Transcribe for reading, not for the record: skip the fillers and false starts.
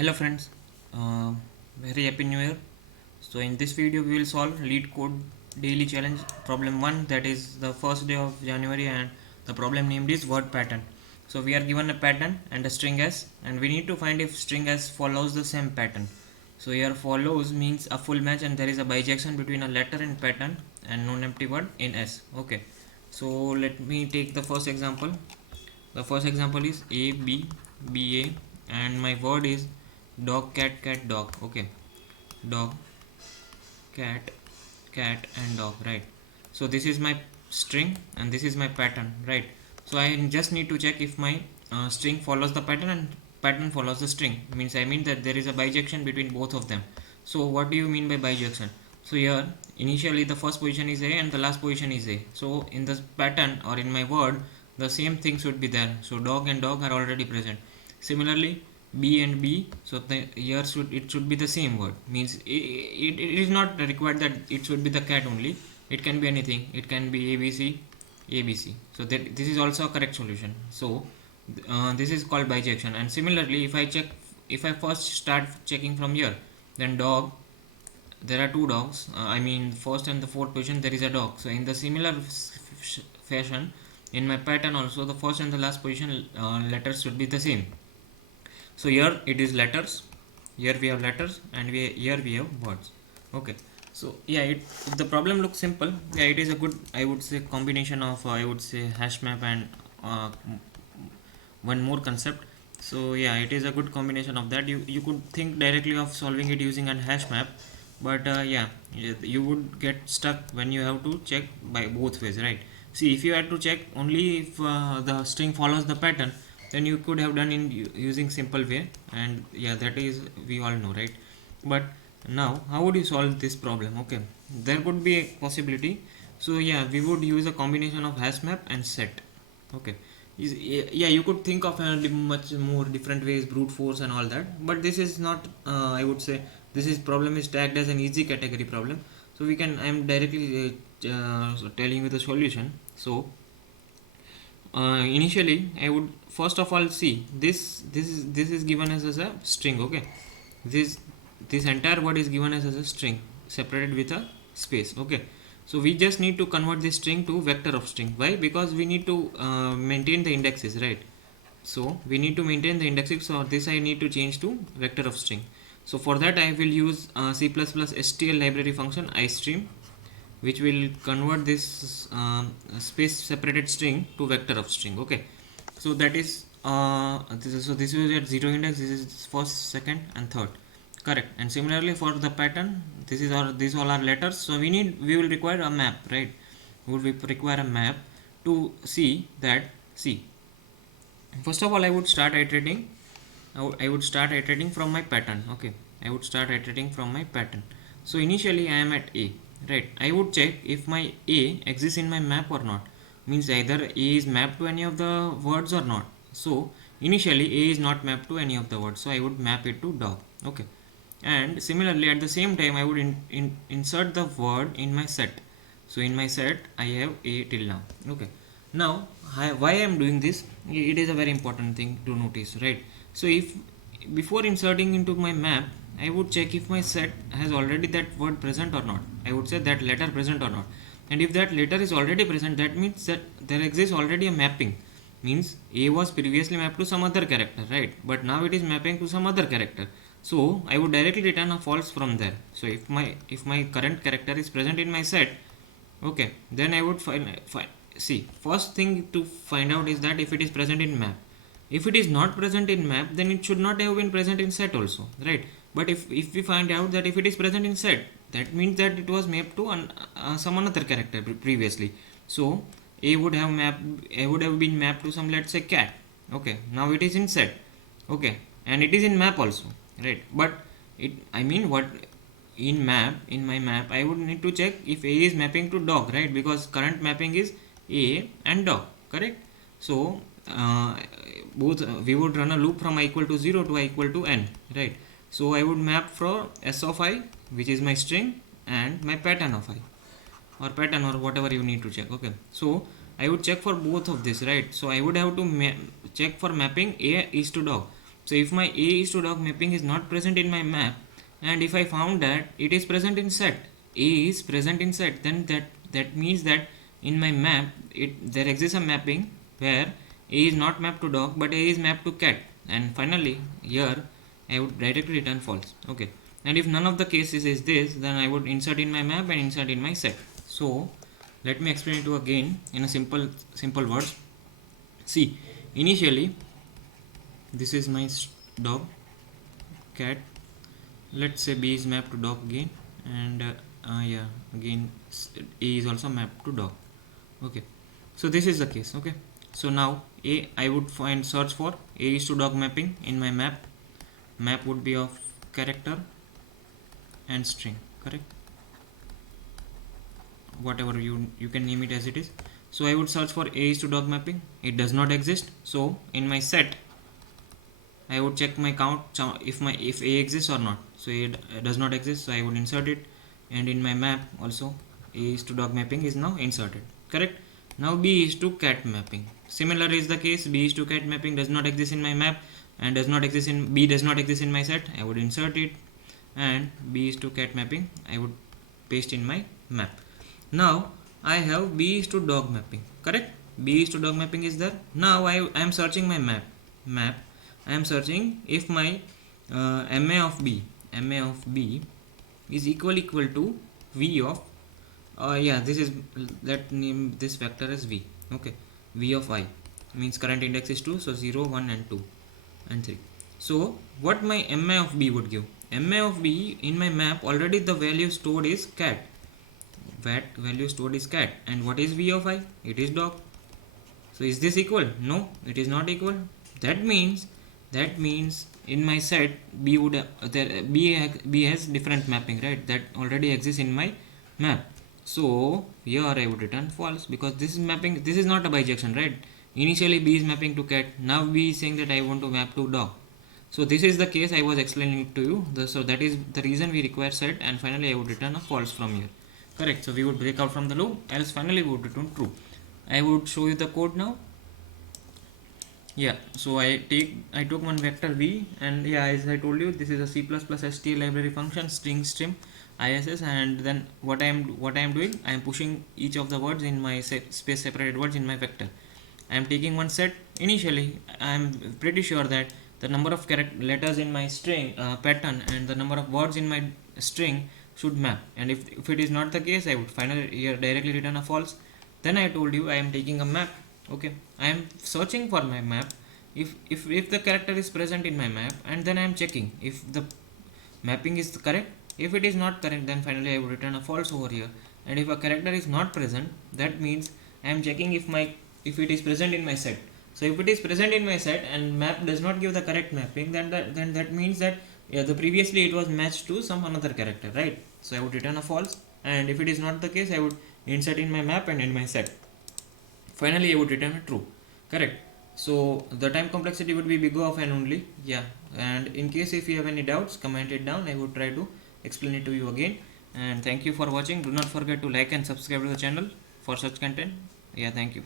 Hello friends, very happy new year. So in this video we will solve Leetcode daily challenge problem 1, that is the first day of January, and the problem named is word pattern. So we are given a pattern and a string s, and we need to find if string s follows the same pattern. So here follows means a full match and there is a bijection between a letter in pattern and non-empty word in s. Okay, so let me take the first example. The first example is a b b a, and my word is dog cat cat dog. Okay, dog cat cat and dog, right? So this is my string and this is my pattern, right? So I just need to check if my string follows the pattern and pattern follows the string. I mean that there is a bijection between both of them. So what do you mean by bijection? So here initially the first position is a and the last position is a, so in the pattern or in my word the same thing should be there. So dog and dog are already present. Similarly b and b, so here it should be the same word. It is not required that it should be the cat only, it can be anything, it can be abc. So that this is also a correct solution. So this is called bijection. And similarly if I first start checking from here, then dog, there are two dogs, first and the fourth position there is a dog. So in the similar fashion in my pattern also the first and the last position letters should be the same. So here it is letters, here we have letters, and here we have words. Okay, so yeah, the problem looks simple. Yeah, it is a good, I would say, combination of hash map and one more concept. So yeah, it is a good combination of that. You could think directly of solving it using a hash map, but you would get stuck when you have to check by both ways, right? See, if you had to check only if the string follows the pattern, then you could have done in using simple way, and yeah, that is we all know, right? But now how would you solve this problem? Okay, there could be a possibility. So yeah, we would use a combination of hash map and set. Okay, yeah, you could think of much more different ways, brute force and all that, but this is not I would say this is problem is tagged as an easy category problem. So we can, I am directly telling you the solution. So initially I would first of all see this is given as a string. Okay, this entire word is given as a string separated with a space. Okay, so we just need to convert this string to vector of string. Why? Because we need to maintain the indexes, right? So we need to maintain the indexes, so this I need to change to vector of string. So for that I will use C++ STL library function istream, which will convert this space separated string to vector of string. Okay, so that is this is at 0 index, this is first, second and third, correct. And similarly for the pattern, these all are letters, so we will require a map, right? We will require a map to see that. See, first of all I would start iterating. I would start iterating from my pattern. Okay, I would start iterating from my pattern. So initially I am at a, right? I would check if my a exists in my map or not. Means either a is mapped to any of the words or not. So initially a is not mapped to any of the words, so I would map it to dog. Okay, and similarly at the same time I would insert the word in my set. So in my set I have a till now. Okay, now why I am doing this, it is a very important thing to notice, right? So if before inserting into my map, I would check if my set has already that word present or not. I would say that letter present or not. And if that letter is already present, that means that there exists already a mapping. Means a was previously mapped to some other character, right? But now it is mapping to some other character. So I would directly return a false from there. So if my current character is present in my set, okay, then I would see, first thing to find out is that if it is present in map. If it is not present in map, then it should not have been present in set also, right? But if we find out that if it is present in set, that means that it was mapped to some another character previously. So a would have been mapped to some, let's say, cat. Okay, now it is in set. Okay, and it is in map also, right? But what in my map I would need to check if a is mapping to dog, right? Because current mapping is a and dog, correct? So both we would run a loop from I equal to 0 to I equal to n, right? So I would map for s of I, which is my string, and my pattern of I, or pattern, or whatever you need to check. Okay, so I would check for both of this, right? So I would have to check for mapping a is to dog. So if my A is to dog mapping is not present in my map, and if I found that it is present in set, A is present in set, then that means that in my map there exists a mapping where A is not mapped to dog but A is mapped to cat, and finally here I would directly return false. Okay, and if none of the cases is this, then I would insert in my map and insert in my set. So let me explain it to again in a simple words. See, initially this is my dog, cat. Let's say B is mapped to dog again, and yeah, again A is also mapped to dog. Okay, so this is the case. Okay, so now I would search for A is to dog mapping in my map. Map would be of character and string, correct? Whatever you can name it as it is. So I would search for A is to dog mapping. It does not exist. So in my set I would check my count if A exists or not. So A does not exist, so I would insert it, and in my map also A is to dog mapping is now inserted, correct? Now B is to cat mapping. Similar is the case. B is to cat mapping does not exist in my map and does not exist in my set. I would insert it, and B is to cat mapping I would paste in my map. Now I have B is to dog mapping, correct? B is to dog mapping is there. Now I am searching my map. I am searching if my MA of B is equal to V of let name this vector as V. Okay, V of I means current index is 2, so 0, 1 and 2 and 3. So what my MA of B would give? MA of B in my map already the value stored is cat. That value stored is cat, and what is V of I? It is dog. So is this equal? No, it is not equal. That means in my set B has different mapping, right? That already exists in my map. So here I would return false, because this is mapping. This is not a bijection, right? Initially B is mapping to cat. Now B is saying that I want to map to dog. So this is the case I was explaining it to you. So that is the reason we require set, and finally I would return a false from here. Correct. So we would break out from the loop, else finally we would return true. I would show you the code now. Yeah, so I took one vector V, and yeah, as I told you, this is a C++ STL library function string stream ISS, and then what I am doing, I am pushing each of the words in my space separated words in my vector. I am taking one set. Initially I am pretty sure that the number of letters in my string pattern and the number of words in my string should map, and if it is not the case, I would finally here directly return a false. Then I told you I am taking a map. Okay, I am searching for my map if the character is present in my map, and then I am checking if the mapping is correct. If it is not correct, then finally I would return a false over here. And if a character is not present, that means I am checking if it is present in my set. So if it is present in my set and map does not give the correct mapping, then that means that the previously it was matched to some another character, right? So I would return a false, and if it is not the case, I would insert in my map and in my set. Finally I would return a true, correct? So the time complexity would be big O of n only. Yeah, and in case if you have any doubts, comment it down. I would try to explain it to you again. And thank you for watching. Do not forget to like and subscribe to the channel for such content. Yeah, thank you.